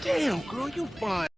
Damn, girl, you fine.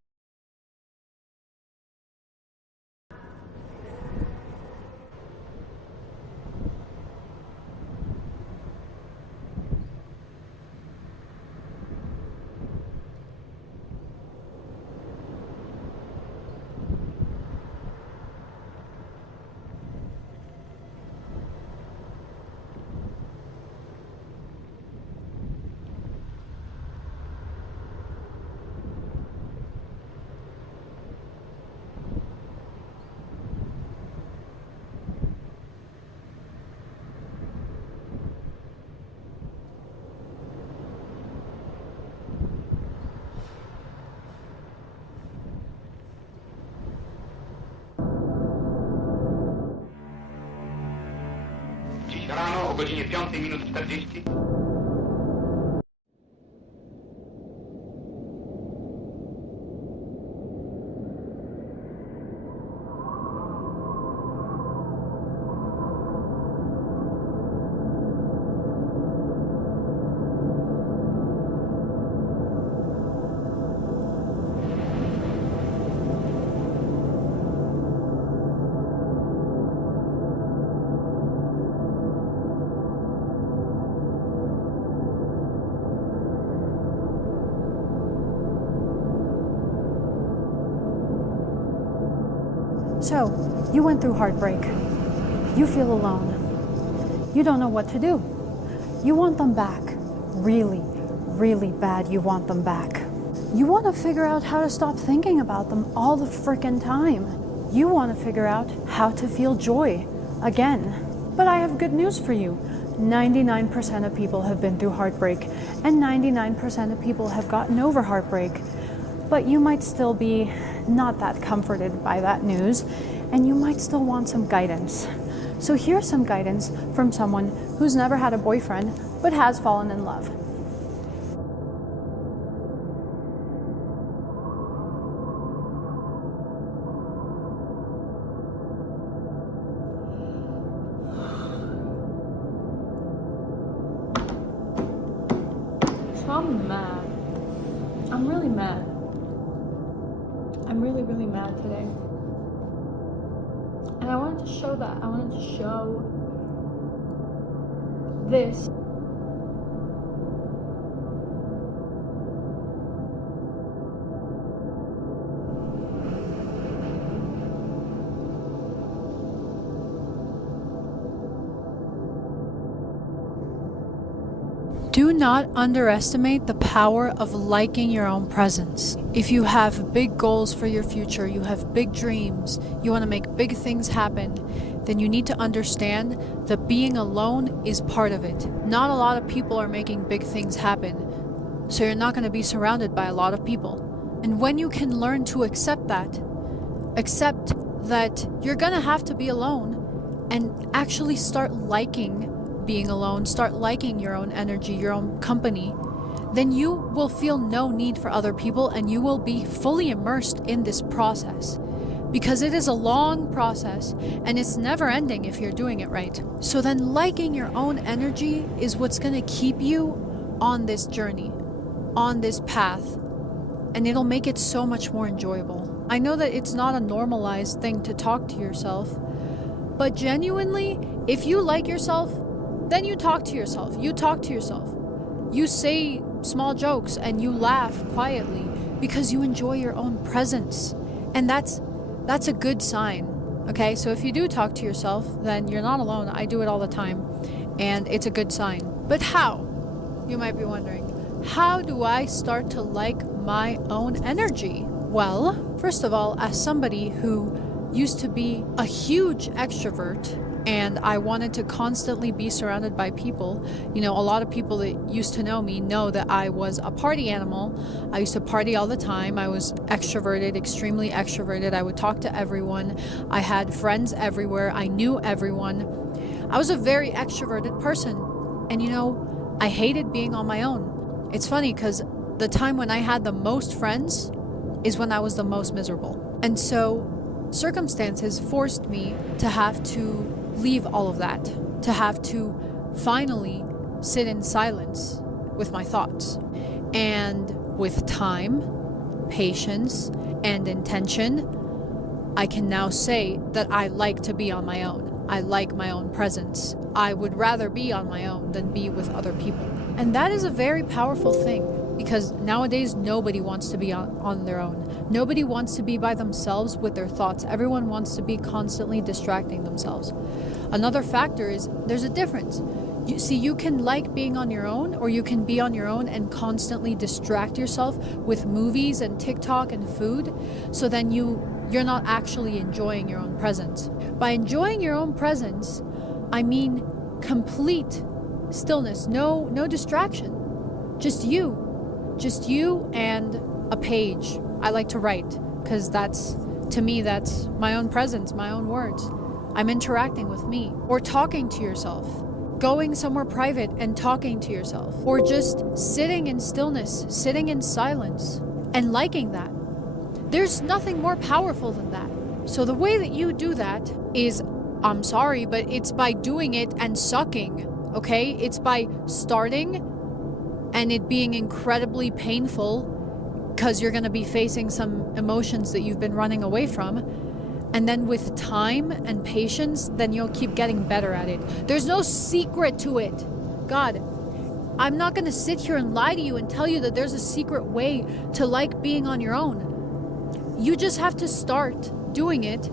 Rano o godzinie 5:40. So, you went through heartbreak. You feel alone. You don't know what to do. You want them back. Really, really bad you want them back. You want to figure out how to stop thinking about them all the frickin' time. You want to figure out how to feel joy again. But I have good news for you. 99% of people have been through heartbreak, and 99% of people have gotten over heartbreak. But you might still be not that comforted by that news, and you might still want some guidance. So here's some guidance from someone who's never had a boyfriend, but has fallen in love. So I'm mad. I'm really mad. I'm really, really mad today. And I wanted to show that. I wanted to show this. Do not underestimate the power of liking your own presence. If you have big goals for your future, you have big dreams, you want to make big things happen, then you need to understand that being alone is part of it. Not a lot of people are making big things happen, so you're not going to be surrounded by a lot of people. And when you can learn to accept that you're going to have to be alone and actually start liking being alone, start liking your own energy, your own company, then you will feel no need for other people and you will be fully immersed in this process. Because it is a long process and it's never ending if you're doing it right. So then liking your own energy is what's going to keep you on this journey, on this path, and it'll make it so much more enjoyable. I know that it's not a normalized thing to talk to yourself, but genuinely, if you like yourself, then you talk to yourself. You talk to yourself. You say small jokes and you laugh quietly because you enjoy your own presence. And that's a good sign, okay? So if you do talk to yourself, then you're not alone. I do it all the time, and it's a good sign. But how? You might be wondering, how do I start to like my own energy? Well, first of all, as somebody who used to be a huge extrovert, and I wanted to constantly be surrounded by people. You know, a lot of people that used to know me know that I was a party animal. I used to party all the time. I was extroverted, extremely extroverted. I would talk to everyone. I had friends everywhere. I knew everyone. I was a very extroverted person. And you know, I hated being on my own. It's funny because the time when I had the most friends is when I was the most miserable. And so circumstances forced me to have to leave all of that, to have to finally sit in silence with my thoughts. And with time, patience, and intention, I can now say that I like to be on my own. I like my own presence. I would rather be on my own than be with other people. And that is a very powerful thing, because nowadays nobody wants to be on their own. Nobody wants to be by themselves with their thoughts. Everyone wants to be constantly distracting themselves. Another factor is there's a difference. You see, you can like being on your own, or you can be on your own and constantly distract yourself with movies and TikTok and food. So then you're not actually enjoying your own presence. By enjoying your own presence, I mean complete stillness, no distraction. Just you and a page. I like to write because to me that's my own presence, my own words. I'm interacting with me. Or talking to yourself, going somewhere private and talking to yourself, or just sitting in stillness, sitting in silence and liking that. There's nothing more powerful than that. So the way that you do that is, I'm sorry, but it's by doing it and sucking, okay? It's by starting and it being incredibly painful because you're going to be facing some emotions that you've been running away from. And then with time and patience, then you'll keep getting better at it. There's no secret to it. God, I'm not going to sit here and lie to you and tell you that there's a secret way to like being on your own. You just have to start doing it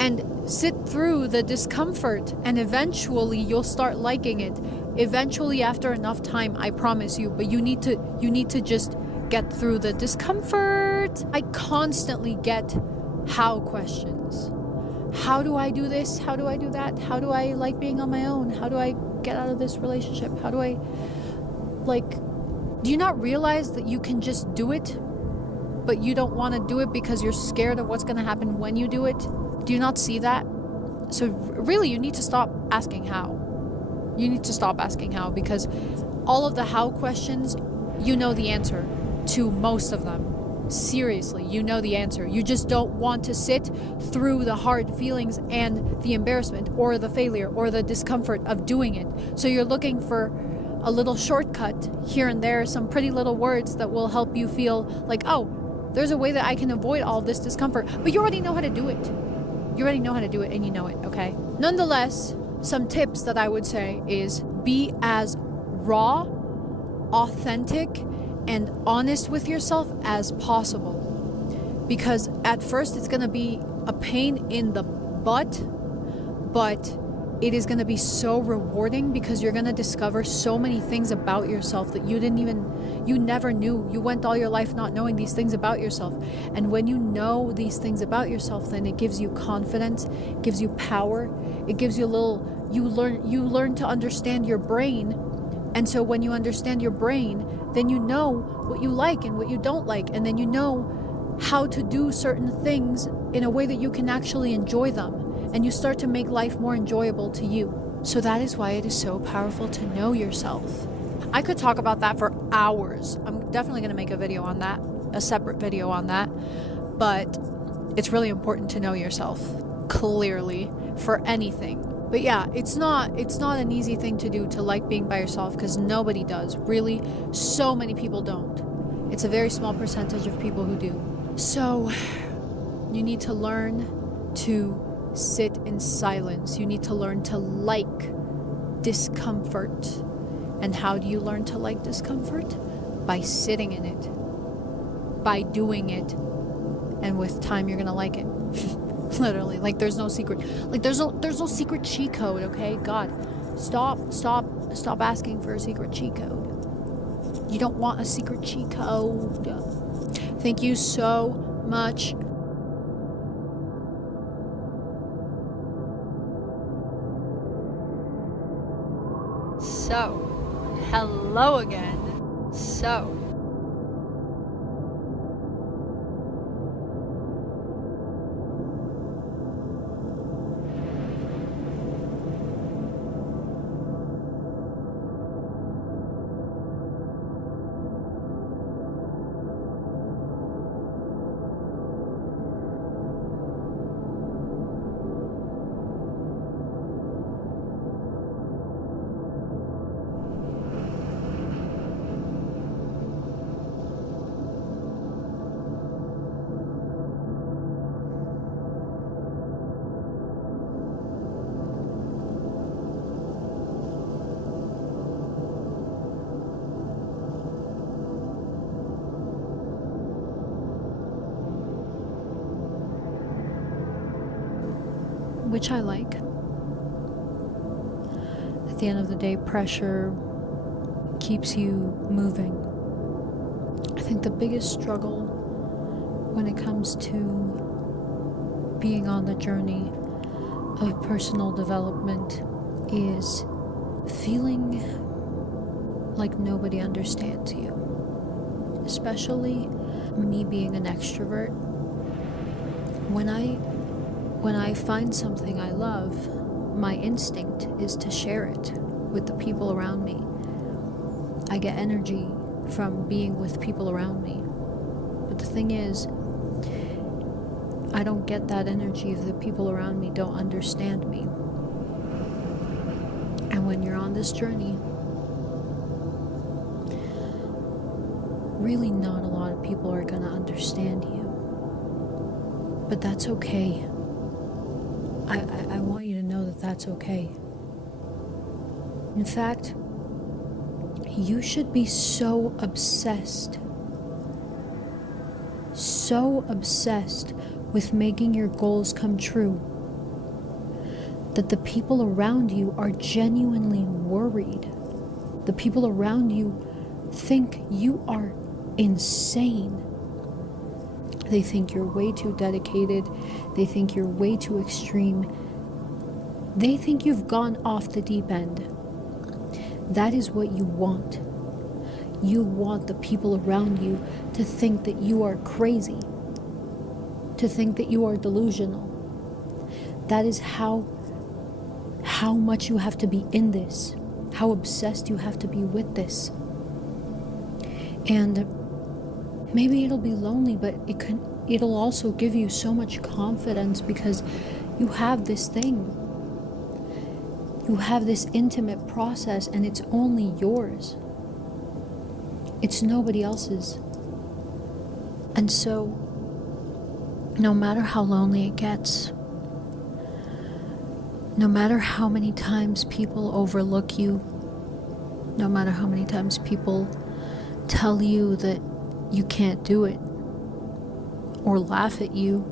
and sit through the discomfort, and eventually you'll start liking it. Eventually, after enough time, I promise you. But you need to just get through the discomfort. I constantly get how questions. How do I do this? How do I do that? How do I like being on my own? How do I get out of this relationship? How do I, do you not realize that you can just do it, but you don't want to do it because you're scared of what's going to happen when you do it? Do you not see that? So really, you need to stop asking how. You need to stop asking how, because all of the how questions, you know the answer to most of them. Seriously, you know the answer. You just don't want to sit through the hard feelings and the embarrassment or the failure or the discomfort of doing it. So you're looking for a little shortcut here and there, some pretty little words that will help you feel like, oh, there's a way that I can avoid all of this discomfort. But you already know how to do it. You already know how to do it and you know it, okay? Nonetheless, some tips that I would say is be as raw, authentic, and honest with yourself as possible. Because at first it's going to be a pain in the butt, but it is going to be so rewarding because you're going to discover so many things about yourself that you never knew. You went all your life not knowing these things about yourself. And when you know these things about yourself, then it gives you confidence, it gives you power, it gives you you learn to understand your brain. And so when you understand your brain, then you know what you like and what you don't like. And then you know how to do certain things in a way that you can actually enjoy them. And you start to make life more enjoyable to you. So that is why it is so powerful to know yourself. I could talk about that for hours. I'm definitely going to make a video on that, a separate video on that. But it's really important to know yourself clearly for anything. But yeah, it's not an easy thing to do, to like being by yourself, because nobody does. Really, so many people don't. It's a very small percentage of people who do. So you need to learn to sit in silence. You need to learn to like discomfort. And how do you learn to like discomfort? By sitting in it, by doing it, and with time you're gonna like it. Literally, like there's no secret, like there's no secret cheat code. Okay, God, stop asking for a secret cheat code. You don't want a secret cheat code. Thank you so much. So, hello again. So, which I like. At the end of the day, pressure keeps you moving. I think the biggest struggle when it comes to being on the journey of personal development is feeling like nobody understands you. Especially me being an extrovert. When I find something I love, my instinct is to share it with the people around me. I get energy from being with people around me. But the thing is, I don't get that energy if the people around me don't understand me. And when you're on this journey, really not a lot of people are gonna understand you. But that's okay. I want you to know that that's okay. In fact, you should be so obsessed with making your goals come true that the people around you are genuinely worried. The people around you think you are insane. They think you're way too dedicated. They think you're way too extreme. They think you've gone off the deep end. That is what you want. You want the people around you to think that you are crazy, to think that you are delusional. That is how much you have to be in this, how obsessed you have to be with this. And maybe it'll be lonely, but it'll also give you so much confidence because you have this thing. You have this intimate process and it's only yours. It's nobody else's. And so, no matter how lonely it gets, no matter how many times people overlook you, no matter how many times people tell you that you can't do it, or laugh at you,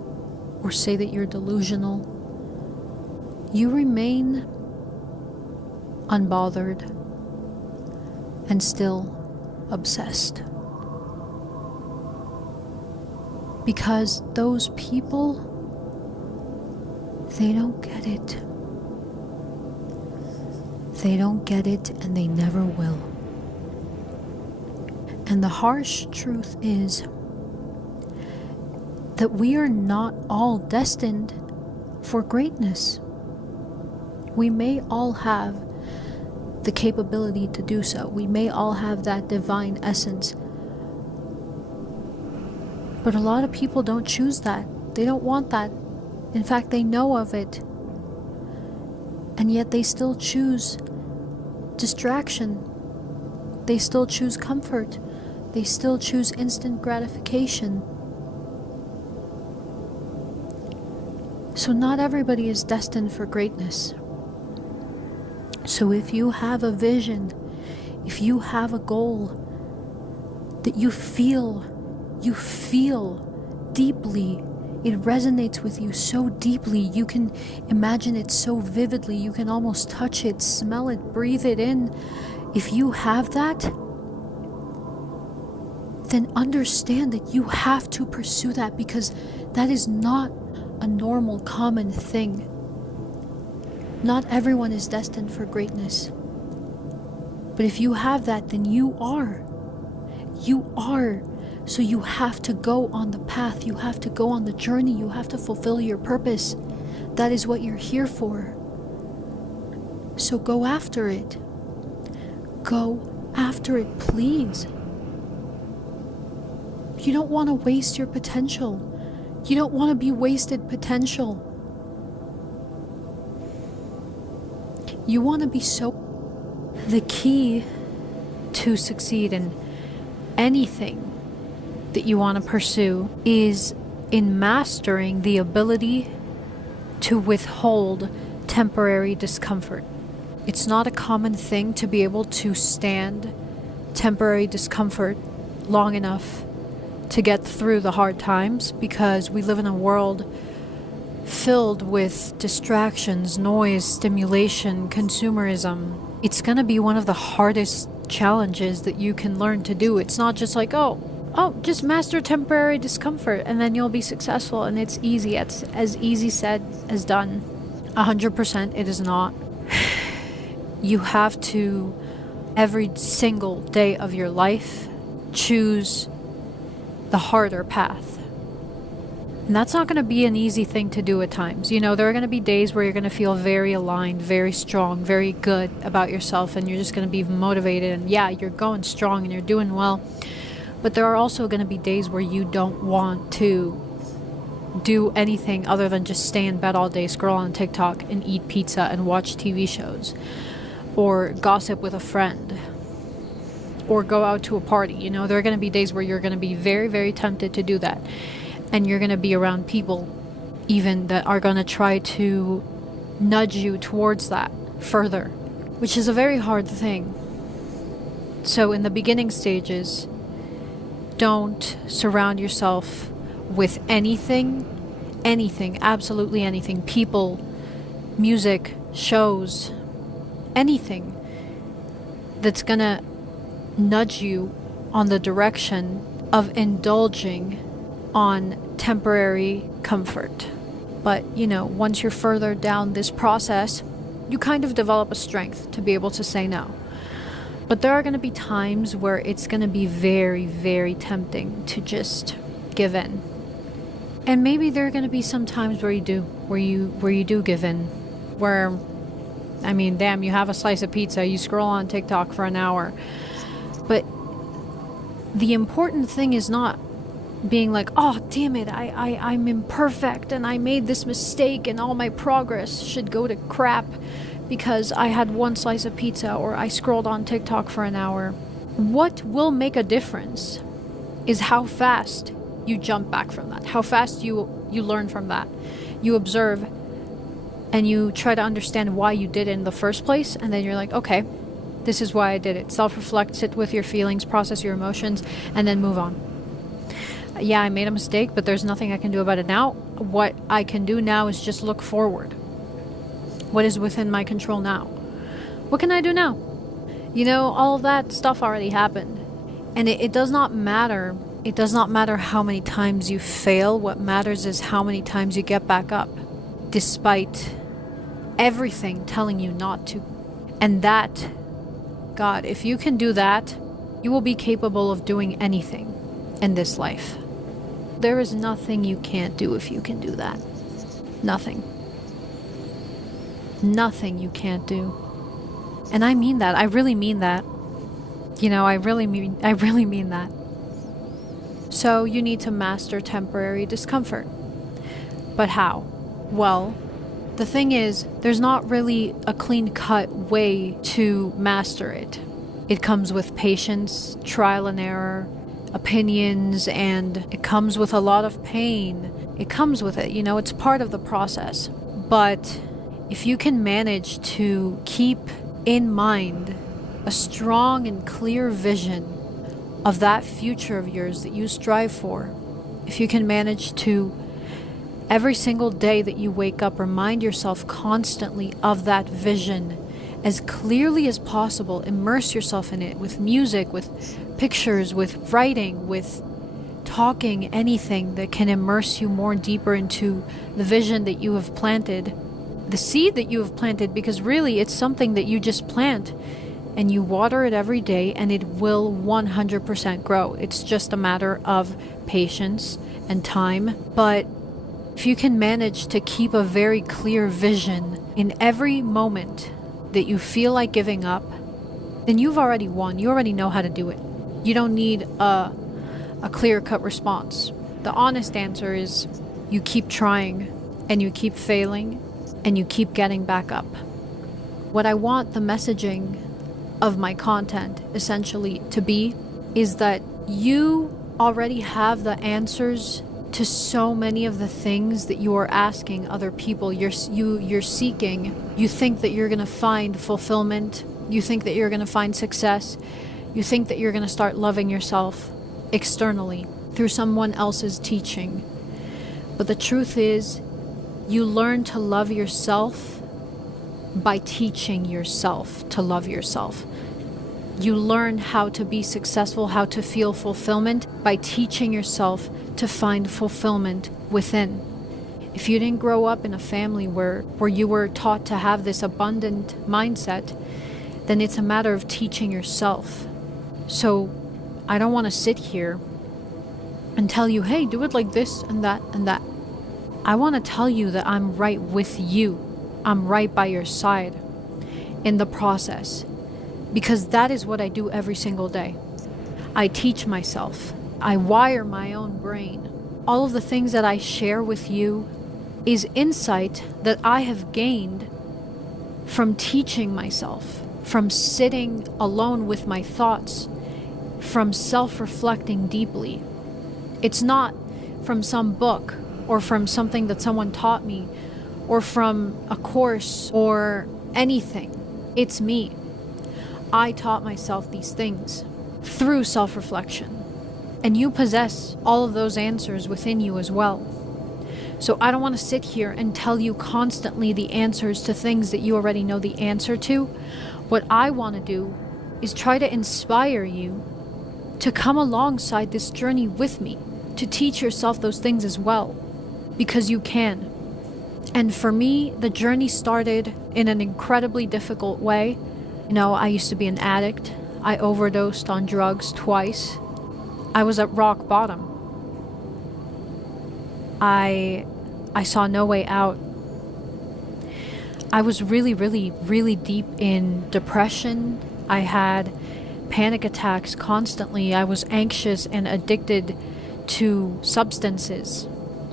or say that you're delusional, you remain unbothered, and still obsessed. Because those people, they don't get it. They don't get it, and they never will. And the harsh truth is that we are not all destined for greatness. We may all have the capability to do so. We may all have that divine essence. But a lot of people don't choose that. They don't want that. In fact, they know of it. And yet they still choose distraction. They still choose comfort. They still choose instant gratification. So not everybody is destined for greatness. So if you have a vision, if you have a goal that you feel deeply, it resonates with you so deeply, you can imagine it so vividly, you can almost touch it, smell it, breathe it in. If you have that, then understand that you have to pursue that, because that is not a normal, common thing. Not everyone is destined for greatness. But if you have that, then you are. You are. So you have to go on the path. You have to go on the journey. You have to fulfill your purpose. That is what you're here for. So go after it. Go after it, please. You don't want to waste your potential. You don't want to be wasted potential. You want to be so... The key to succeed in anything that you want to pursue is in mastering the ability to withhold temporary discomfort. It's not a common thing to be able to stand temporary discomfort long enough to get through the hard times, because we live in a world filled with distractions, noise, stimulation, consumerism. It's going to be one of the hardest challenges that you can learn to do. It's not just like, oh, just master temporary discomfort and then you'll be successful and it's easy. It's as easy said as done. 100% it is not. You have to, every single day of your life, choose the harder path. And that's not going to be an easy thing to do at times. You know, there are going to be days where you're going to feel very aligned, very strong, very good about yourself, and you're just going to be motivated, and yeah, you're going strong and you're doing well. But there are also going to be days where you don't want to do anything other than just stay in bed all day, scroll on TikTok and eat pizza and watch TV shows, or gossip with a friend, or go out to a party. You know, there are going to be days where you're going to be very, very tempted to do that. And you're going to be around people even that are going to try to nudge you towards that further, which is a very hard thing. So in the beginning stages, don't surround yourself with anything, absolutely anything, people, music, shows, anything that's going to nudge you on the direction of indulging on temporary comfort. But, you know, once you're further down this process, you kind of develop a strength to be able to say no. But there are going to be times where it's going to be very, very tempting to just give in. And maybe there are going to be some times where you do give in. Where, I mean, damn, you have a slice of pizza, you scroll on TikTok for an hour. But the important thing is not being like, oh, damn it, I'm imperfect and I made this mistake and all my progress should go to crap because I had one slice of pizza or I scrolled on TikTok for an hour. What will make a difference is how fast you jump back from that, how fast you learn from that. You observe and you try to understand why you did it in the first place, and then you're like, okay, this is why I did it. Self-reflect, sit with your feelings, process your emotions, and then move on. Yeah, I made a mistake, but there's nothing I can do about it now. What I can do now is just look forward. What is within my control now? What can I do now? You know, all of that stuff already happened. And it does not matter. It does not matter how many times you fail. What matters is how many times you get back up, despite everything telling you not to. And that, God, if you can do that, you will be capable of doing anything in this life. There is nothing you can't do if you can do that. Nothing. Nothing you can't do. And I mean that. I really mean that. You know, I really mean that. So you need to master temporary discomfort. But how? Well, the thing is, there's not really a clean-cut way to master it. It comes with patience, trial and error, opinions, and it comes with a lot of pain. It comes with it, you know, it's part of the process. But if you can manage to keep in mind a strong and clear vision of that future of yours that you strive for, if you can manage to every single day that you wake up remind yourself constantly of that vision as clearly as possible, immerse yourself in it with music, with pictures, with writing, with talking, anything that can immerse you more deeper into the vision that you have planted, the seed that you have planted, because really it's something that you just plant and you water it every day and it will 100% grow. It's just a matter of patience and time. But if you can manage to keep a very clear vision in every moment that you feel like giving up, then you've already won. You already know how to do it. You don't need a clear-cut response. The honest answer is you keep trying and you keep failing and you keep getting back up. What I want the messaging of my content essentially to be is that you already have the answers to so many of the things that you are asking other people. You're seeking. You think that you're going to find fulfillment. You think that you're going to find success. You think that you're going to start loving yourself externally through someone else's teaching. But the truth is, you learn to love yourself by teaching yourself to love yourself. You learn how to be successful, how to feel fulfillment by teaching yourself to find fulfillment within. If you didn't grow up in a family where you were taught to have this abundant mindset, then it's a matter of teaching yourself. So I don't want to sit here and tell you, hey, do it like this and that and that. I want to tell you that I'm right with you. I'm right by your side in the process, because that is what I do every single day. I teach myself. I wire my own brain. All of the things that I share with you is insight that I have gained from teaching myself, from sitting alone with my thoughts, from self-reflecting deeply. It's not from some book or from something that someone taught me or from a course or anything. It's me. I taught myself these things through self-reflection. And you possess all of those answers within you as well. So I don't want to sit here and tell you constantly the answers to things that you already know the answer to. What I want to do is try to inspire you to come alongside this journey with me, to teach yourself those things as well, because you can. And for me, the journey started in an incredibly difficult way. You know, I used to be an addict. I overdosed on drugs twice. I was at rock bottom. I saw no way out. I was really, really, really deep in depression. I had panic attacks constantly. I was anxious and addicted to substances.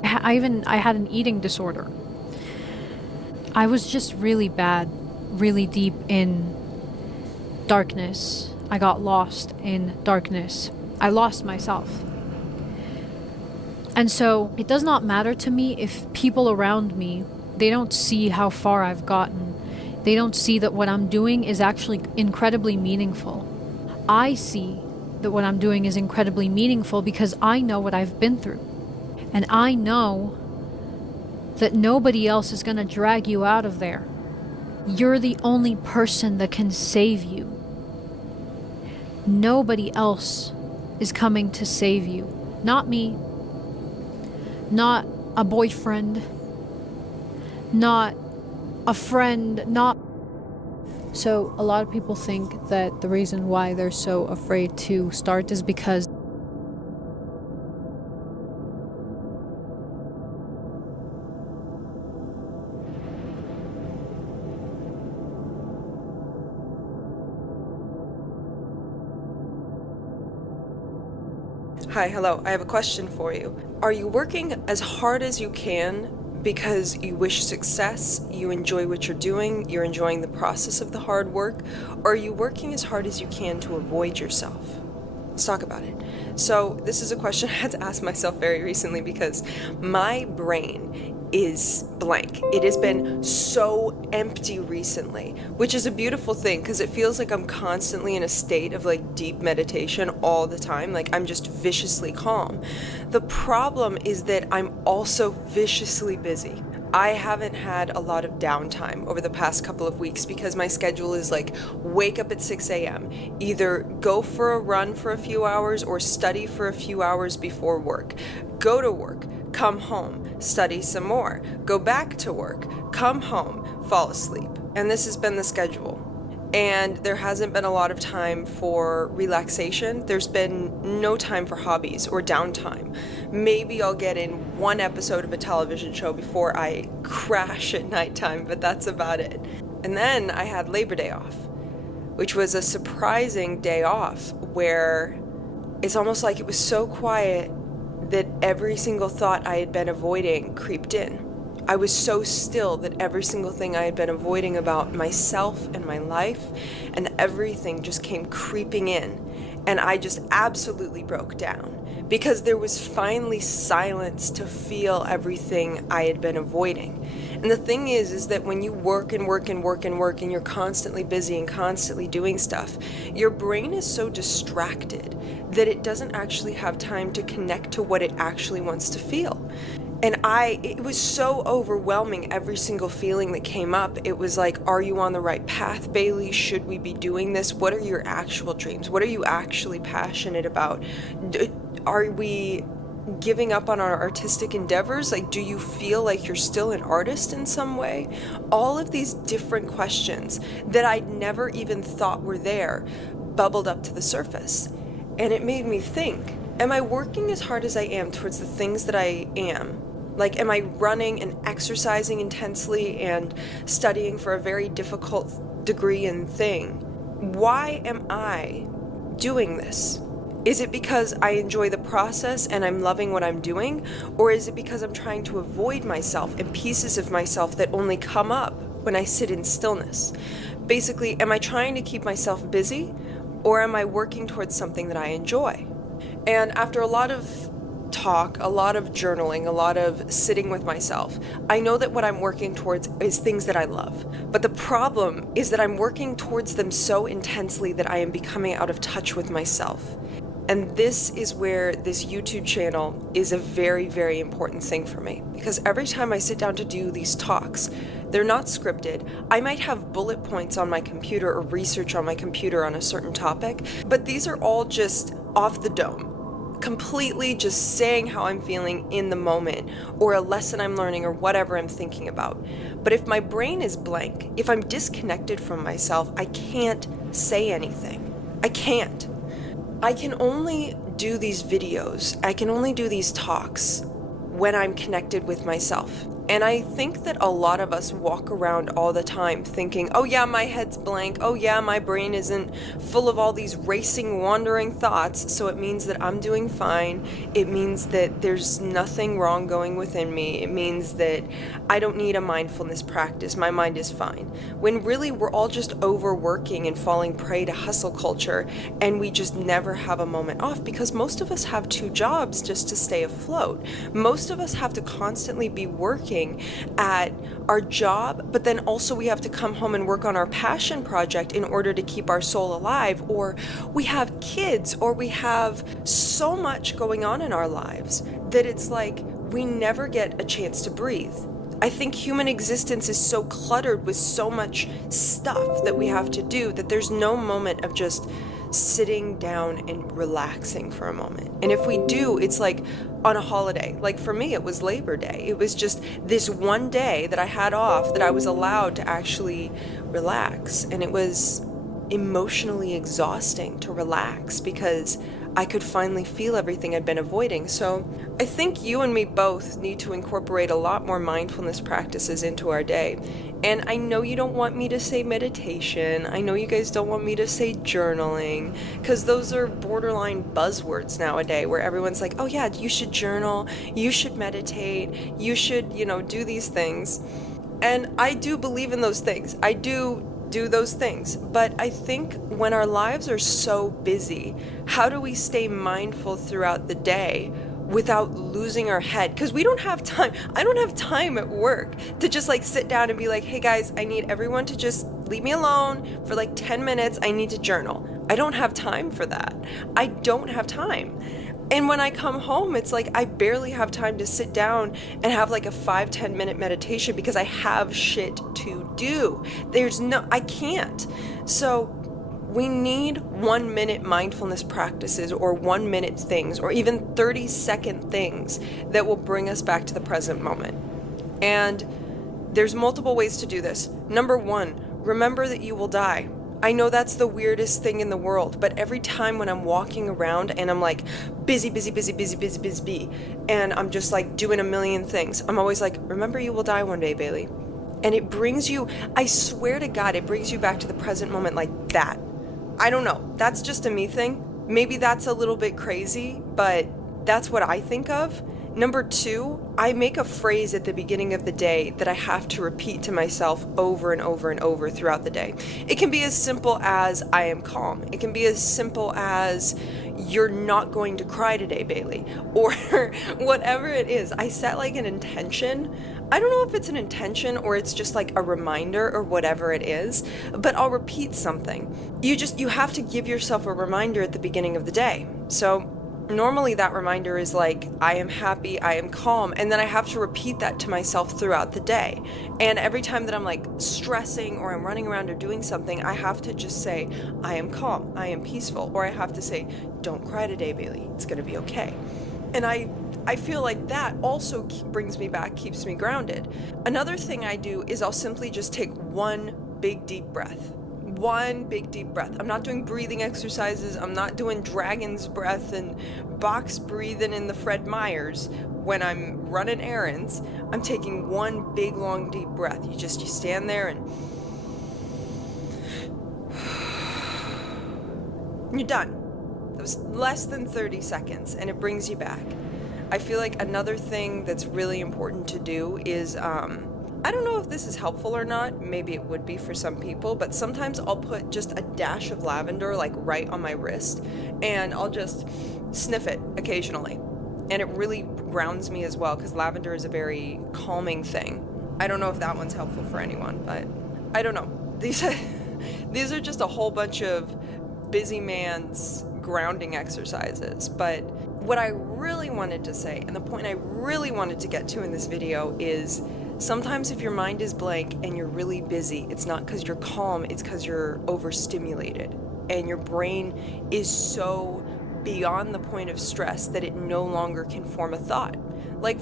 I had an eating disorder. I was just really bad, really deep in darkness. I got lost in darkness. I lost myself. And so it does not matter to me if people around me, they don't see how far I've gotten. They don't see that what I'm doing is actually incredibly meaningful. I see that what I'm doing is incredibly meaningful because I know what I've been through. And I know that nobody else is going to drag you out of there. You're the only person that can save you. Nobody else is coming to save you. Not me. Not a boyfriend. Not a friend. Not... So a lot of people think that the reason why they're so afraid to start is because Hi, hello. I have a question for you. Are you working as hard as you can because you wish success, you enjoy what you're doing, you're enjoying the process of the hard work, or are you working as hard as you can to avoid yourself? Let's talk about it. So this is a question I had to ask myself very recently because my brain is blank. It has been so empty recently, which is a beautiful thing because it feels like I'm constantly in a state of like deep meditation all the time. Like I'm just viciously calm. The problem is that I'm also viciously busy. I haven't had a lot of downtime over the past couple of weeks because my schedule is like wake up at 6 a.m., either go for a run for a few hours or study for a few hours before work, go to work, come home, study some more, go back to work, come home, fall asleep. And this has been the schedule. And there hasn't been a lot of time for relaxation. There's been no time for hobbies or downtime. Maybe I'll get in one episode of a television show before I crash at nighttime, but that's about it. And then I had Labor Day off, which was a surprising day off where it's almost like it was so quiet that every single thought I had been avoiding creeped in. I was so still that every single thing I had been avoiding about myself and my life and everything just came creeping in. And I just absolutely broke down because there was finally silence to feel everything I had been avoiding. And the thing is that when you work and work and work and work and you're constantly busy and constantly doing stuff, your brain is so distracted that it doesn't actually have time to connect to what it actually wants to feel. And it was so overwhelming, every single feeling that came up. It was like, are you on the right path, Bailey? Should we be doing this? What are your actual dreams? What are you actually passionate about? Are we giving up on our artistic endeavors? Like, do you feel like you're still an artist in some way? All of these different questions that I'd never even thought were there bubbled up to the surface. And it made me think, am I working as hard as I am towards the things that I am? Like, am I running and exercising intensely and studying for a very difficult degree and thing? Why am I doing this? Is it because I enjoy the process and I'm loving what I'm doing? Or is it because I'm trying to avoid myself and pieces of myself that only come up when I sit in stillness? Basically, am I trying to keep myself busy? Or am I working towards something that I enjoy? And after a lot of talk, a lot of journaling, a lot of sitting with myself, I know that what I'm working towards is things that I love. But the problem is that I'm working towards them so intensely that I am becoming out of touch with myself. And this is where this YouTube channel is a very, very important thing for me. Because every time I sit down to do these talks, they're not scripted. I might have bullet points on my computer or research on my computer on a certain topic, but these are all just off the dome. Completely just saying how I'm feeling in the moment, or a lesson I'm learning, or whatever I'm thinking about. But if my brain is blank, if I'm disconnected from myself, I can't say anything. I can't. I can only do these videos, I can only do these talks when I'm connected with myself. And I think that a lot of us walk around all the time thinking, oh yeah, my head's blank, oh yeah, my brain isn't full of all these racing, wandering thoughts, so it means that I'm doing fine. It means that there's nothing wrong going within me. It means that I don't need a mindfulness practice, my mind is fine. When really we're all just overworking and falling prey to hustle culture, and we just never have a moment off because most of us have 2 jobs just to stay afloat. Most of us have to constantly be working at our job, but then also we have to come home and work on our passion project in order to keep our soul alive, or we have kids, or we have so much going on in our lives that it's like we never get a chance to breathe. I think human existence is so cluttered with so much stuff that we have to do that there's no moment of just sitting down and relaxing for a moment. And if we do, it's like on a holiday. Like for me, it was Labor Day. It was just this one day that I had off that I was allowed to actually relax. And it was emotionally exhausting to relax because I could finally feel everything I'd been avoiding. So I think you and me both need to incorporate a lot more mindfulness practices into our day. And I know you don't want me to say meditation. I know you guys don't want me to say journaling, because those are borderline buzzwords nowadays where everyone's like, oh yeah, you should journal, you should meditate, you should, do these things. And I do believe in those things. I do those things. But I think when our lives are so busy, how do we stay mindful throughout the day without losing our head? Because we don't have time. I don't have time at work to just sit down and be like, hey guys, I need everyone to just leave me alone for 10 minutes. I need to journal. I don't have time for that. I don't have time. And when I come home, it's like I barely have time to sit down and have a 5-10 minute meditation because I have shit to do. I can't. So we need 1 minute mindfulness practices or 1 minute things or even 30-second things that will bring us back to the present moment. And there's multiple ways to do this. Number 1, remember that you will die. I know that's the weirdest thing in the world, but every time when I'm walking around and I'm busy, and I'm just doing a million things, I'm always remember you will die one day, Bailey. And it brings you, I swear to God, it brings you back to the present moment like that. I don't know, that's just a me thing. Maybe that's a little bit crazy, but that's what I think of. Number 2, I make a phrase at the beginning of the day that I have to repeat to myself over and over and over throughout the day. It can be as simple as, I am calm. It can be as simple as, you're not going to cry today, Bailey. Or whatever it is. I set an intention. I don't know if it's an intention or it's just a reminder or whatever it is, but I'll repeat something. You have to give yourself a reminder at the beginning of the day. So normally that reminder is I am happy, I am calm, and then I have to repeat that to myself throughout the day. And every time that I'm stressing or I'm running around or doing something, I have to just say, I am calm, I am peaceful, or I have to say, don't cry today, Bailey, it's gonna be okay. And I feel that also brings me back, keeps me grounded. Another thing I do is I'll simply just take one big deep breath. One big deep breath. I'm not doing breathing exercises. I'm not doing dragon's breath and box breathing in the Fred Meyers when I'm running errands. I'm taking one big long deep breath. You stand there and you're done. That was less than 30 seconds and it brings you back. I feel another thing that's really important to do is I don't know if this is helpful or not, maybe it would be for some people, but sometimes I'll put just a dash of lavender right on my wrist and I'll just sniff it occasionally. And it really grounds me as well because lavender is a very calming thing. I don't know if that one's helpful for anyone, but I don't know. These are just a whole bunch of busy man's grounding exercises, but what I really wanted to say and the point I really wanted to get to in this video is sometimes if your mind is blank and you're really busy, it's not because you're calm, it's because you're overstimulated and your brain is so beyond the point of stress that it no longer can form a thought.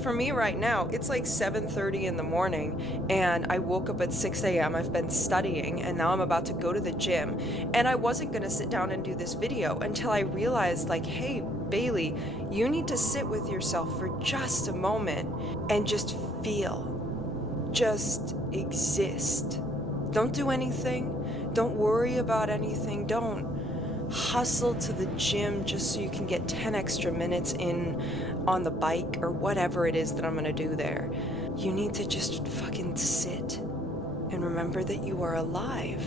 For me right now, it's 7:30 in the morning and I woke up at 6 a.m. I've been studying and now I'm about to go to the gym and I wasn't going to sit down and do this video until I realized hey, Bailey, you need to sit with yourself for just a moment and just feel. Just exist. Don't do anything. Don't worry about anything. Don't hustle to the gym just so you can get 10 extra minutes in on the bike or whatever it is that I'm gonna do there. You need to just fucking sit and remember that you are alive.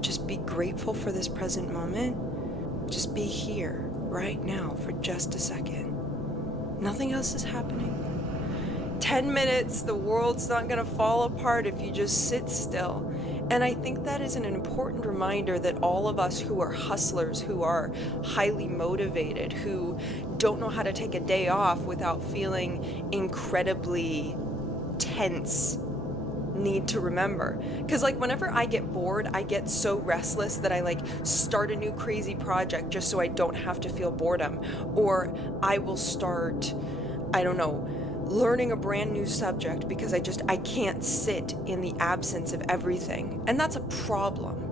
Just be grateful for this present moment. Just be here right now for just a second. Nothing else is happening. 10 minutes, the world's not gonna fall apart if you just sit still. And I think that is an important reminder that all of us who are hustlers, who are highly motivated, who don't know how to take a day off without feeling incredibly tense need to remember. Because like whenever I get bored, I get so restless that I like start a new crazy project just so I don't have to feel boredom. Or I will start, I don't know, learning a brand new subject because I can't sit in the absence of everything. And that's a problem.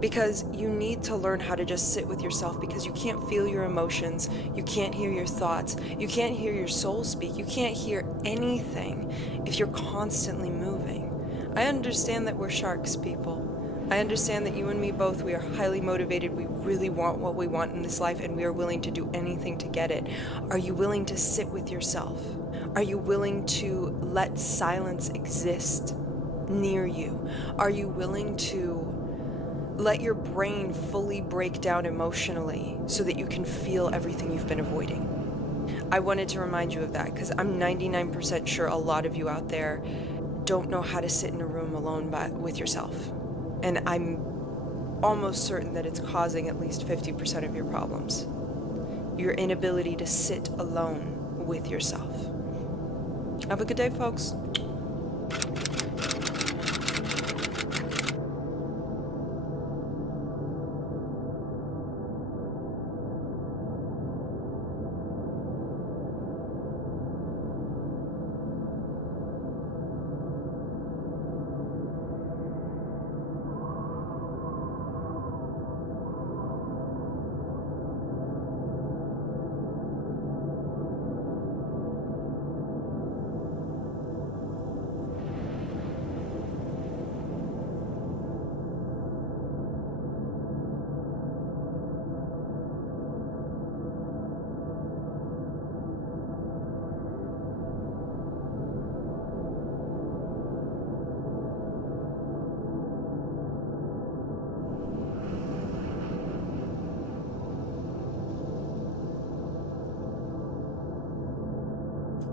Because you need to learn how to just sit with yourself, because you can't feel your emotions, you can't hear your thoughts, you can't hear your soul speak, you can't hear anything if you're constantly moving. I understand that we're sharks, people. I understand that you and me both, we are highly motivated, we really want what we want in this life, and we are willing to do anything to get it. Are you willing to sit with yourself? Are you willing to let silence exist near you? Are you willing to let your brain fully break down emotionally so that you can feel everything you've been avoiding? I wanted to remind you of that because I'm 99% sure a lot of you out there don't know how to sit in a room alone with yourself. And I'm almost certain that it's causing at least 50% of your problems. Your inability to sit alone with yourself. Have a good day, folks.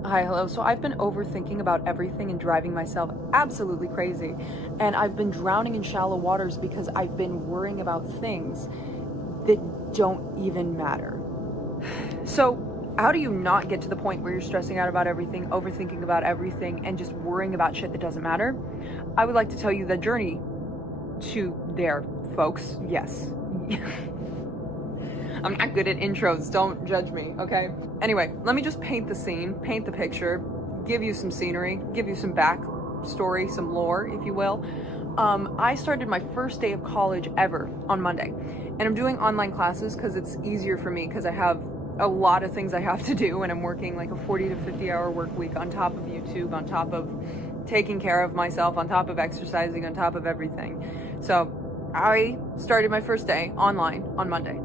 Hi, hello. So I've been overthinking about everything and driving myself absolutely crazy. And I've been drowning in shallow waters because I've been worrying about things that don't even matter. So how do you not get to the point where you're stressing out about everything, overthinking about everything, and just worrying about shit that doesn't matter? I would like to tell you the journey to there, folks. Yes. I'm not good at intros, don't judge me, okay? Anyway, let me just paint the scene, paint the picture, give you some scenery, give you some backstory, some lore, if you will. I started my first day of college ever on Monday, and I'm doing online classes because it's easier for me because I have a lot of things I have to do, and I'm working like a 40 to 50 hour work week on top of YouTube, on top of taking care of myself, on top of exercising, on top of everything. So I started my first day online on Monday.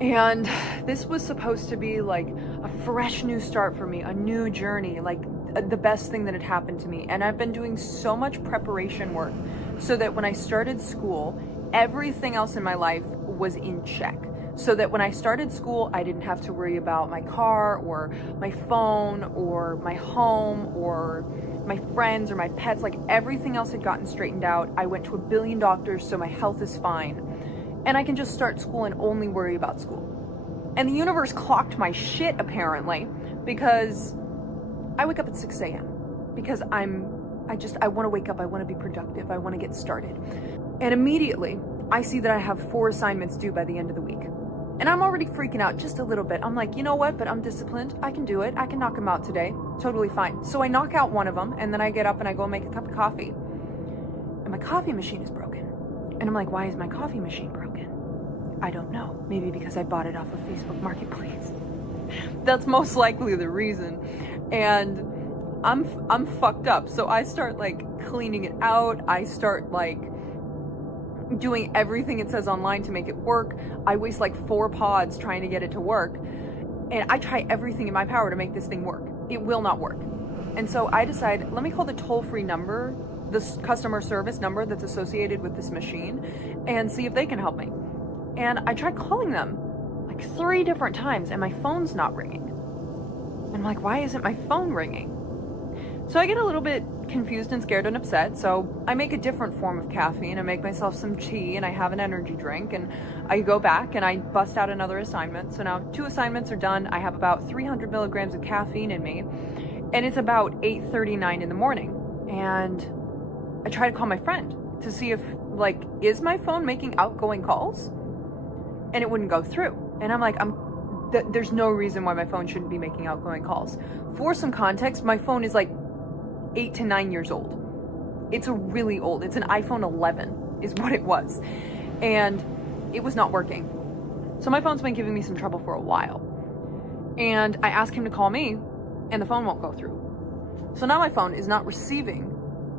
And this was supposed to be like a fresh new start for me, a new journey, like the best thing that had happened to me. And I've been doing so much preparation work so that when I started school, everything else in my life was in check. So that when I started school, I didn't have to worry about my car or my phone or my home or my friends or my pets. Like everything else had gotten straightened out. I went to 1 billion doctors, so my health is fine. And I can just start school and only worry about school. And the universe clocked my shit, apparently, because I wake up at 6 a.m. because I want to wake up, I want to be productive, I want to get started. And immediately, I see that I have 4 assignments due by the end of the week. And I'm already freaking out just a little bit. I'm like, you know what, but I'm disciplined, I can do it, I can knock them out today, totally fine. So I knock out one of them, and then I get up and I go make a cup of coffee. And my coffee machine is broken. And I'm like, why is my coffee machine broken? I don't know. Maybe because I bought it off of Facebook Marketplace. That's most likely the reason. And I'm fucked up. So I start like cleaning it out. I start like doing everything it says online to make it work. I waste like 4 pods trying to get it to work. And I try everything in my power to make this thing work. It will not work. And so I decide, let me call the toll-free number, this customer service number that's associated with this machine, and see if they can help me. And I tried calling them like 3 different times and my phone's not ringing. And I'm like, why isn't my phone ringing? So I get a little bit confused and scared and upset. So I make a different form of caffeine. I make myself some tea and I have an energy drink, and I go back and I bust out another assignment. So now 2 assignments are done. I have about 300 milligrams of caffeine in me, and it's about 8:39 in the morning. and I tried to call my friend to see if, like, is my phone making outgoing calls? And it wouldn't go through. And I'm like, there's no reason why my phone shouldn't be making outgoing calls. For some context, my phone is like 8 to 9 years old. It's really old. It's an iPhone 11 is what it was. And it was not working. So my phone's been giving me some trouble for a while. And I asked him to call me, and the phone won't go through. So now my phone is not receiving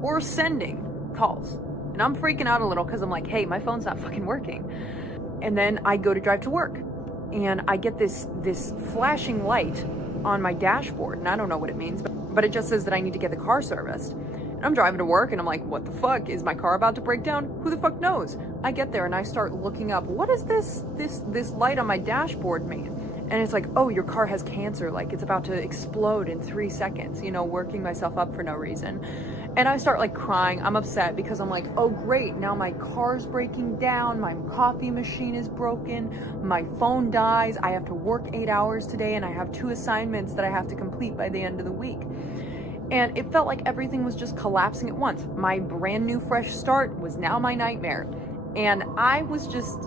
or sending calls. And I'm freaking out a little because I'm like, hey, my phone's not fucking working. And then I go to drive to work, and I get this flashing light on my dashboard, and I don't know what it means, but it just says that I need to get the car serviced. And I'm driving to work, and I'm like, what the fuck? Is my car about to break down? Who the fuck knows? I get there, and I start looking up, what does this light on my dashboard mean? And it's like, oh, your car has cancer, like it's about to explode in 3 seconds, you know, working myself up for no reason. And I start like crying. I'm upset because I'm like, oh great, now my car's breaking down, my coffee machine is broken, my phone dies, I have to work 8 hours today, and I have 2 assignments that I have to complete by the end of the week. And it felt like everything was just collapsing at once. My brand new fresh start was now my nightmare. And I was just...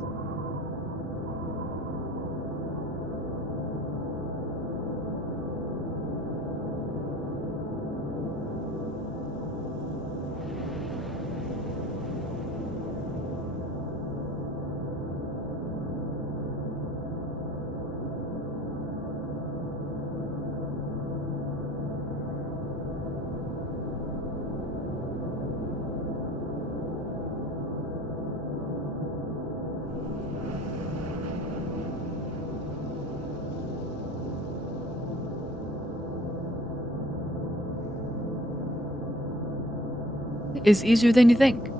is easier than you think.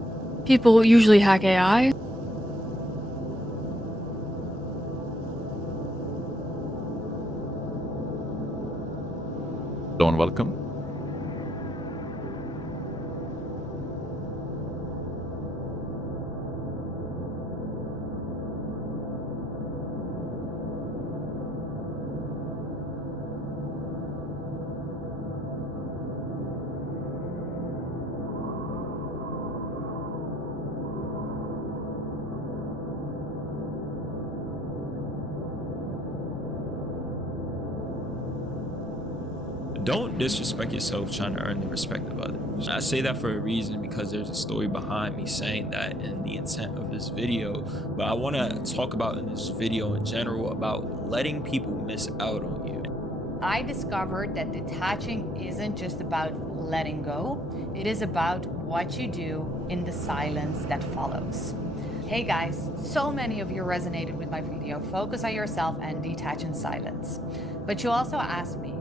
People usually hack AI. Hello and welcome. Don't disrespect yourself trying to earn the respect of others. I say that for a reason because there's a story behind me saying that in the intent of this video, but I want to talk about in this video in general about letting people miss out on you. I discovered that detaching isn't just about letting go, it is about what you do in the silence that follows. Hey guys, so many of you resonated with my video, focus on yourself and detach in silence. But you also asked me,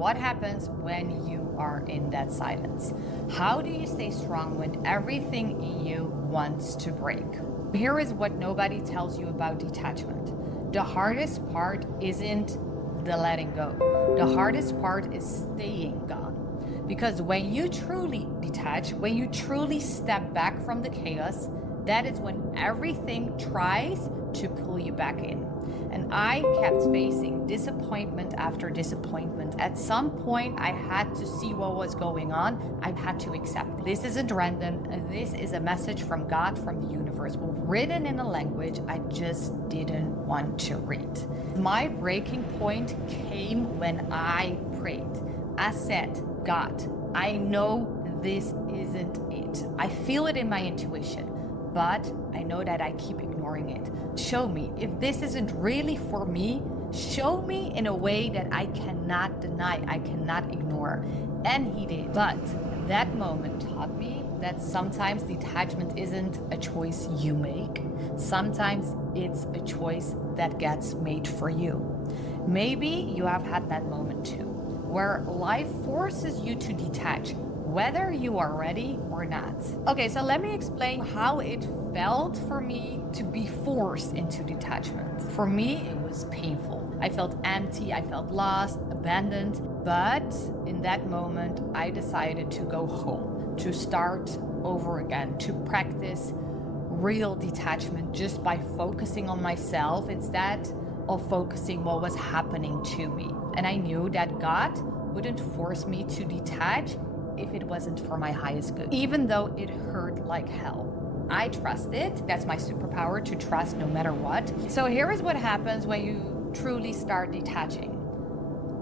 what happens when you are in that silence? How do you stay strong when everything in you wants to break? Here is what nobody tells you about detachment. The hardest part isn't the letting go. The hardest part is staying gone. Because when you truly detach, when you truly step back from the chaos, that is when everything tries to pull you back in. And I kept facing disappointment after disappointment. At some point, I had to see what was going on. I had to accept. This isn't random. This is a message from God, from the universe, written in a language I just didn't want to read. My breaking point came when I prayed. I said, God, I know this isn't it. I feel it in my intuition, but I know that I keep ignoring it. Show me, if this isn't really for me, show me in a way that I cannot deny, I cannot ignore. And he did. But that moment taught me that sometimes detachment isn't a choice you make. Sometimes it's a choice that gets made for you. Maybe you have had that moment too, where life forces you to detach, whether you are ready or not. Okay, so let me explain how it felt for me to be forced into detachment. For me, it was painful. I felt empty, I felt lost, abandoned. But in that moment, I decided to go home, to start over again, to practice real detachment just by focusing on myself instead of focusing what was happening to me. And I knew that God wouldn't force me to detach if it wasn't for my highest good, even though it hurt like hell. I trust it. That's my superpower, to trust no matter what. So here is what happens when you truly start detaching.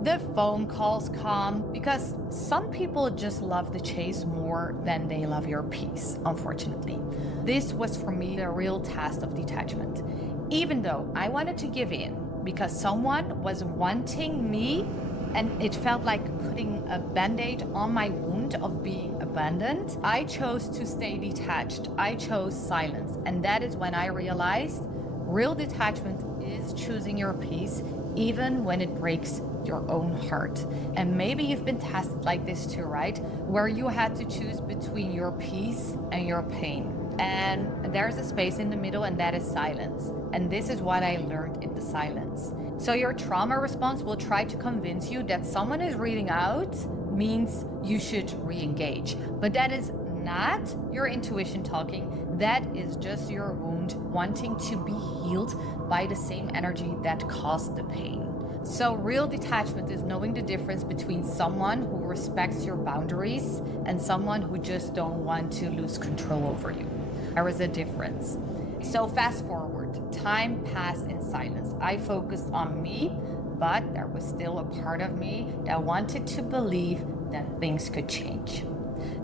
The phone calls come, because some people just love the chase more than they love your peace, unfortunately. This was for me the real test of detachment. Even though I wanted to give in because someone was wanting me, and it felt like putting a band-aid on my wound of being abandoned, I chose to stay detached. I chose silence. And that is when I realized real detachment is choosing your peace, even when it breaks your own heart. And maybe you've been tested like this too, right? Where you had to choose between your peace and your pain. And there's a space in the middle, and that is silence. And this is what I learned in the silence. So your trauma response will try to convince you that someone is reading out means you should re-engage. But that is not your intuition talking. That is just your wound wanting to be healed by the same energy that caused the pain. So real detachment is knowing the difference between someone who respects your boundaries and someone who just don't want to lose control over you. There is a difference. So fast forward, time passed in silence. I focused on me, but there was still a part of me that wanted to believe that things could change.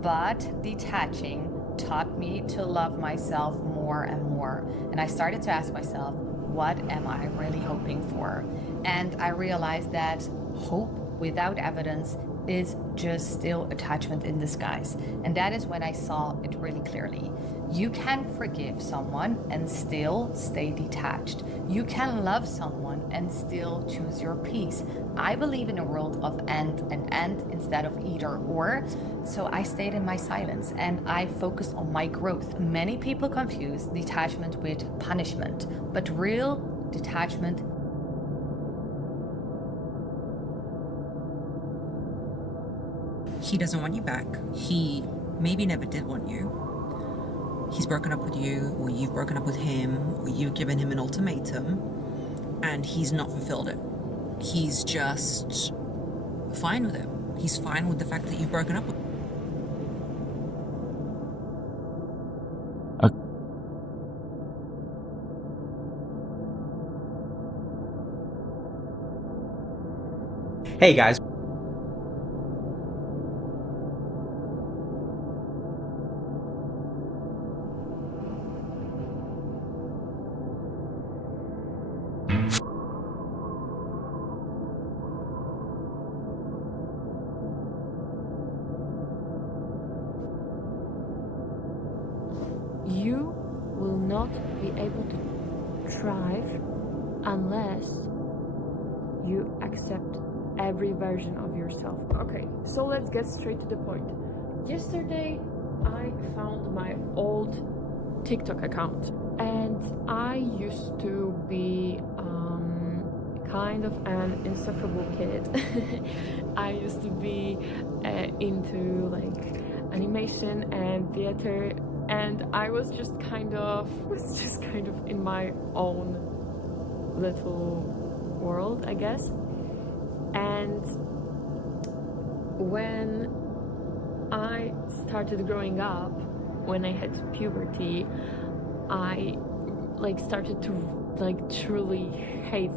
But detaching taught me to love myself more and more. And I started to ask myself, what am I really hoping for? And I realized that hope without evidence is just still attachment in disguise. And that is when I saw it really clearly. You can forgive someone and still stay detached. You can love someone and still choose your peace. I believe in a world of and instead of either or. So I stayed in my silence and I focused on my growth. Many people confuse detachment with punishment, but real detachment he doesn't want you back. He maybe never did want you. He's broken up with you, or you've broken up with him, or you've given him an ultimatum, and he's not fulfilled it. He's just fine with it. He's fine with the fact that you've broken up with him. Hey guys. You will not be able to thrive unless you accept every version of yourself. Okay, so let's get straight to the point. Yesterday, I found my old TikTok account, and I used to be kind of an insufferable kid. I used to be into like animation and theater, and I was just kind of in my own little world, I guess. And when I started growing up, when I had puberty, I started to truly hate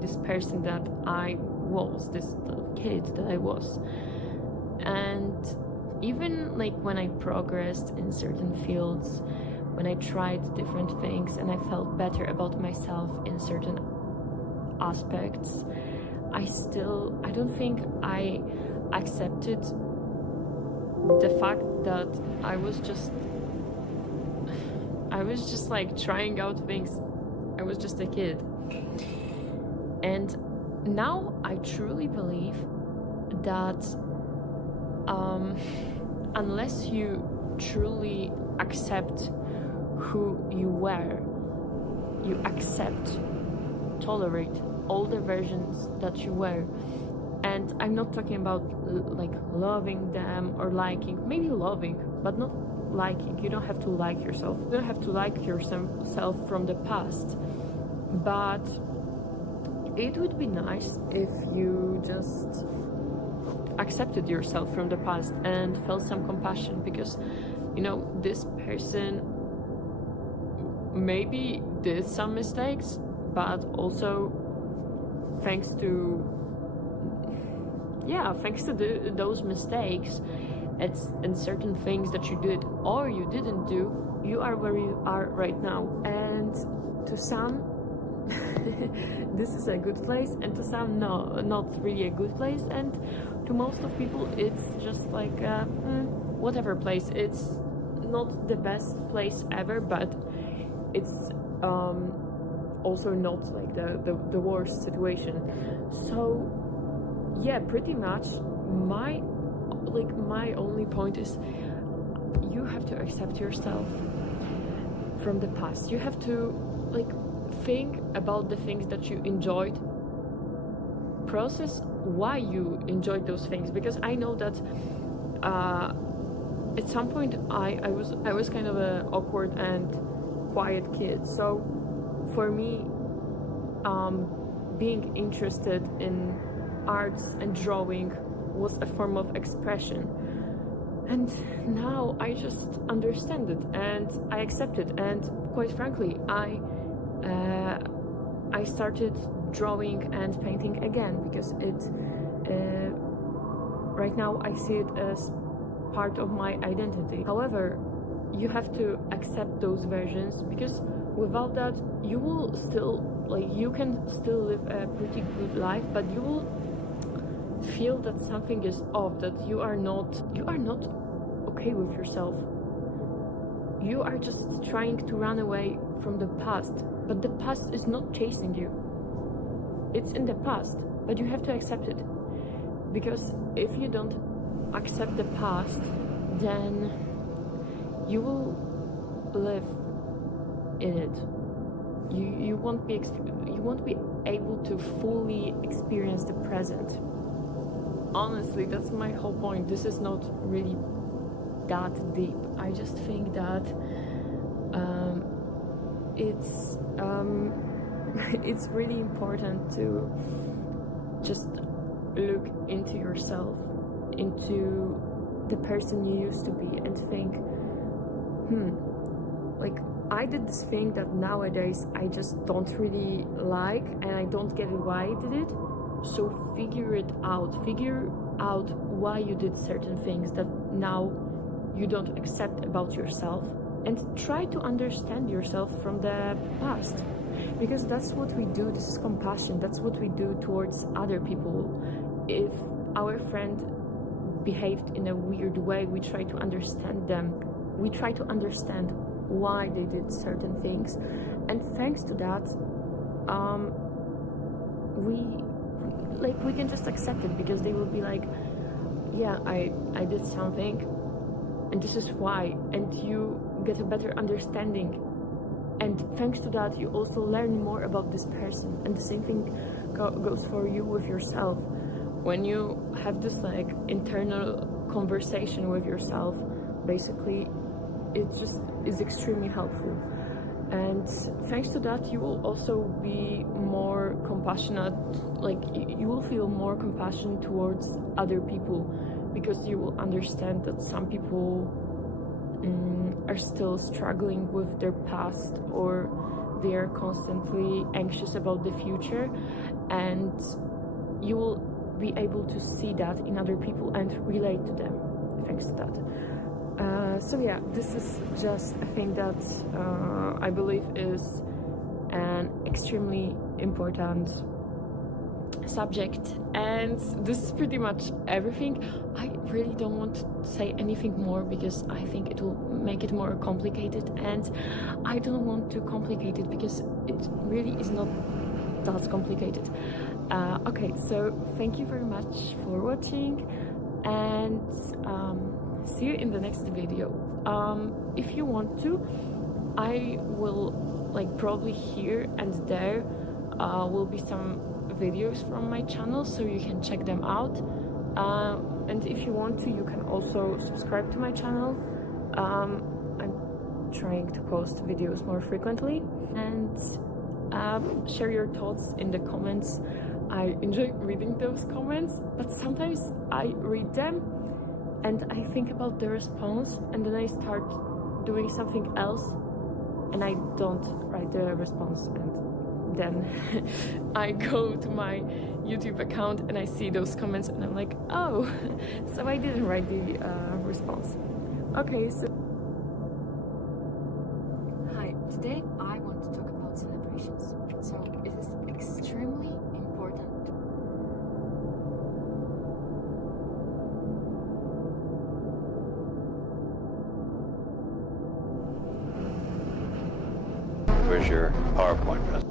this person that I was, this kid that I was. And even when I progressed in certain fields, when I tried different things and I felt better about myself in certain aspects, I don't think I accepted the fact that I was just trying out things. I was just a kid. And now I truly believe that unless you truly accept who you were, you tolerate all the versions that you were. And I'm not talking about loving them or liking, maybe loving, but not liking. You don't have to like yourself. You don't have to like yourself from the past. But it would be nice if you just accepted yourself from the past and felt some compassion, because, you know, this person maybe did some mistakes, but also thanks to those mistakes and certain things that you did or you didn't do, you are where you are right now. And to some this is a good place, and to some no, not really a good place, and to most of people it's just like whatever place. It's not the best place ever, but it's also not like the worst situation. So yeah, pretty much my only point is you have to accept yourself from the past. You have to think about the things that you enjoyed, process why you enjoyed those things, because I know that at some point I was kind of an awkward and quiet kid. So for me, being interested in arts and drawing was a form of expression, and now I just understand it and I accept it. And quite frankly, I started drawing and painting again because right now I see it as part of my identity. However, you have to accept those versions, because without that you will still you can still live a pretty good life, but you will feel that something is off, that you are not okay with yourself. You are just trying to run away from the past, but the past is not chasing you. It's in the past, but you have to accept it, because if you don't accept the past, then you will live in it. You won't be able to fully experience the present. Honestly, that's my whole point. This is not really that deep. I just think that it's really important to just look into yourself, into the person you used to be, and think, I did this thing that nowadays I just don't really like, and I don't get why I did it. So figure out why you did certain things that now you don't accept about yourself, and try to understand yourself from the past, because that's what we do. This is compassion. That's what we do towards other people. If our friend behaved in a weird way, we try to understand them. We try to understand why they did certain things, and thanks to that, we can just accept it, because they will be like, yeah, I did something, and this is why, and you get a better understanding, and thanks to that you also learn more about this person. And the same thing goes for you with yourself. When you have this internal conversation with yourself, basically it just is extremely helpful. And thanks to that, you will also be more compassionate, you will feel more compassion towards other people, because you will understand that some people are still struggling with their past, or they are constantly anxious about the future, and you will be able to see that in other people and relate to them thanks to that. So yeah, this is just a thing that I believe is an extremely important subject, and this is pretty much everything. I really don't want to say anything more, because I think it will make it more complicated, and I don't want to complicate it, because it really is not that complicated. Okay, so thank you very much for watching, and see you in the next video. If you want to, I will probably here and there will be some videos from my channel, so you can check them out. And if you want to, you can also subscribe to my channel. I'm trying to post videos more frequently, and share your thoughts in the comments. I enjoy reading those comments, but sometimes I read them and I think about the response, and then I start doing something else and I don't write the response, and then I go to my YouTube account and I see those comments and I'm like, oh, so I didn't write the response. Okay, so hi, today I want to talk about celebrations. So it is extremely important. Where's your PowerPoint presentation?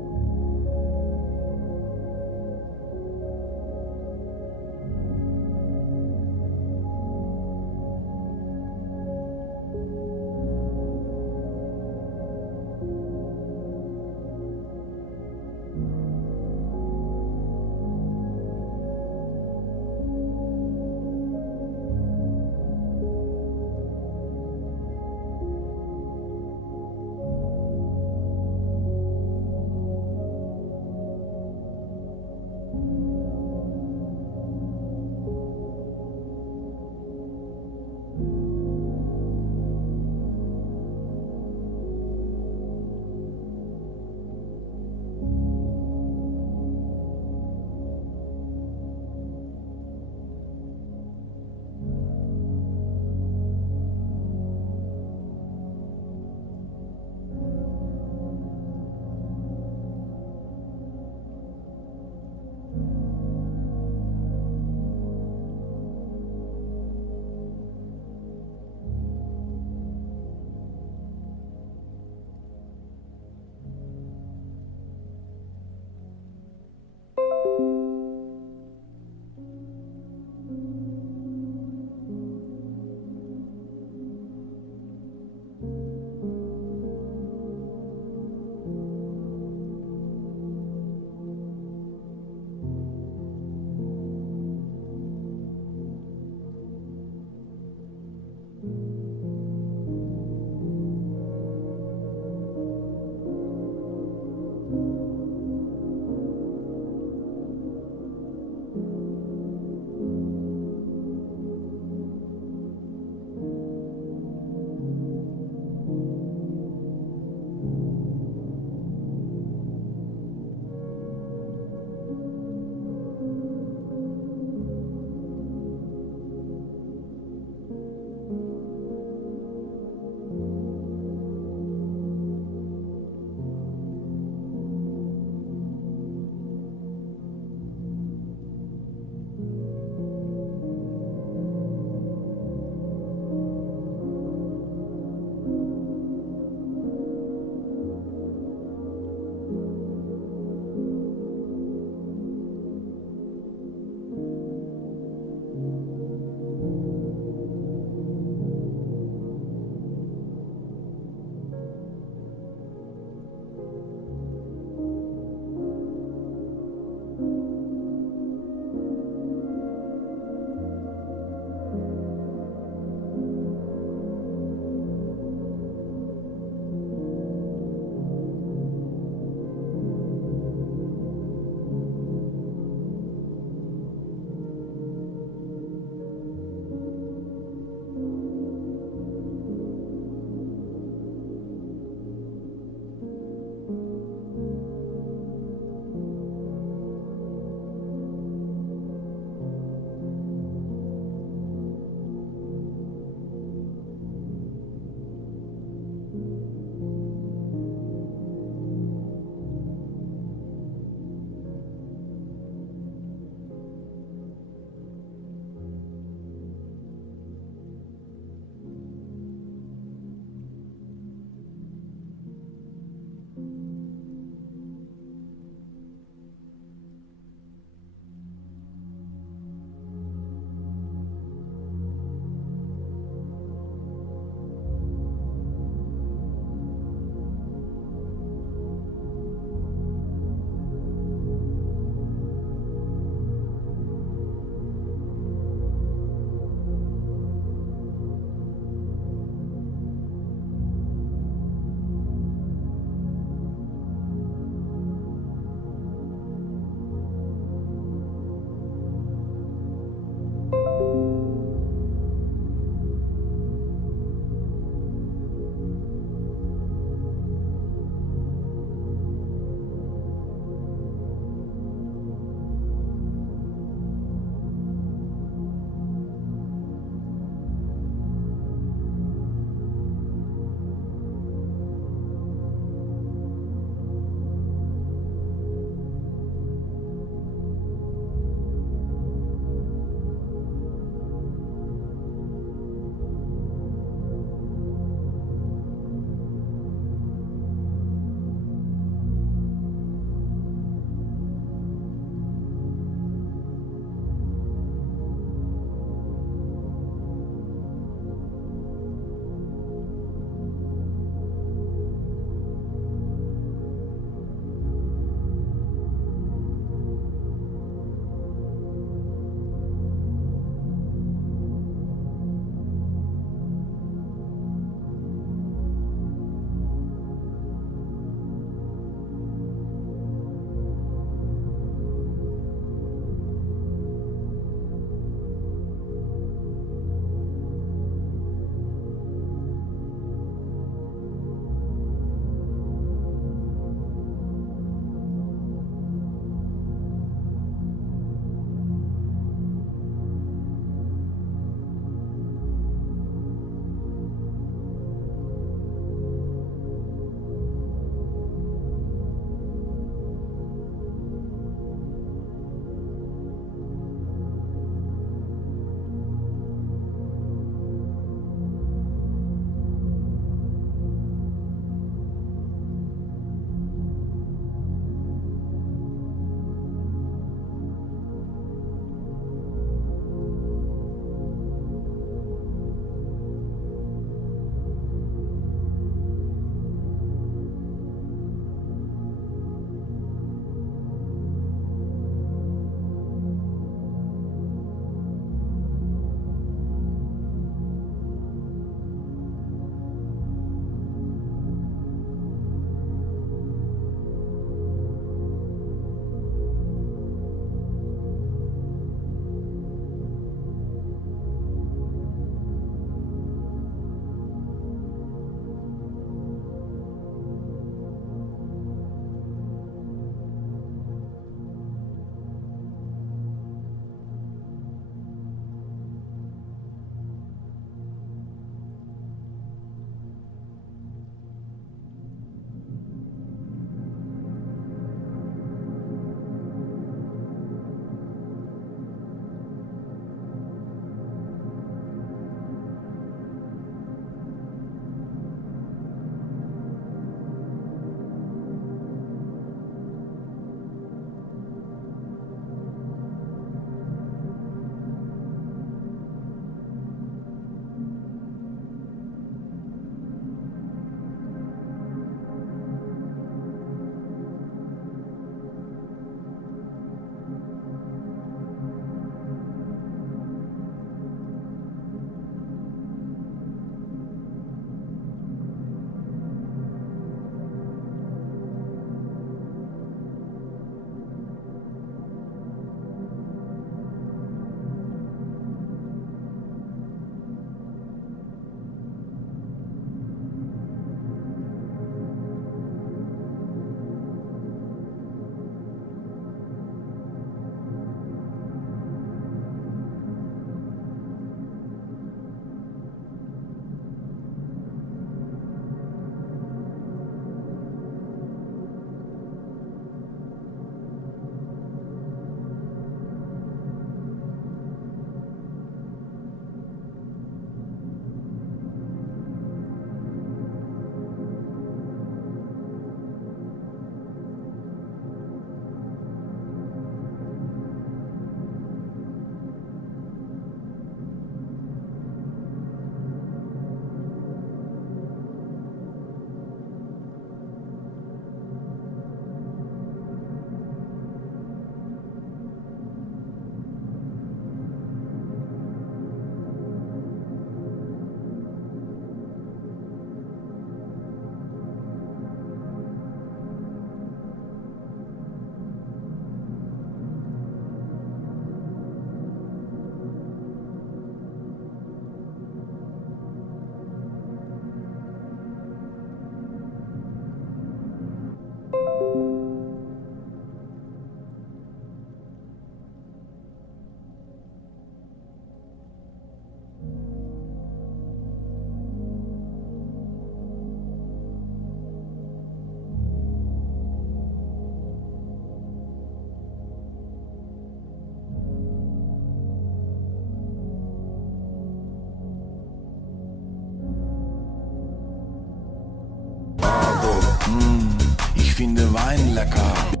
finde Wein lecker.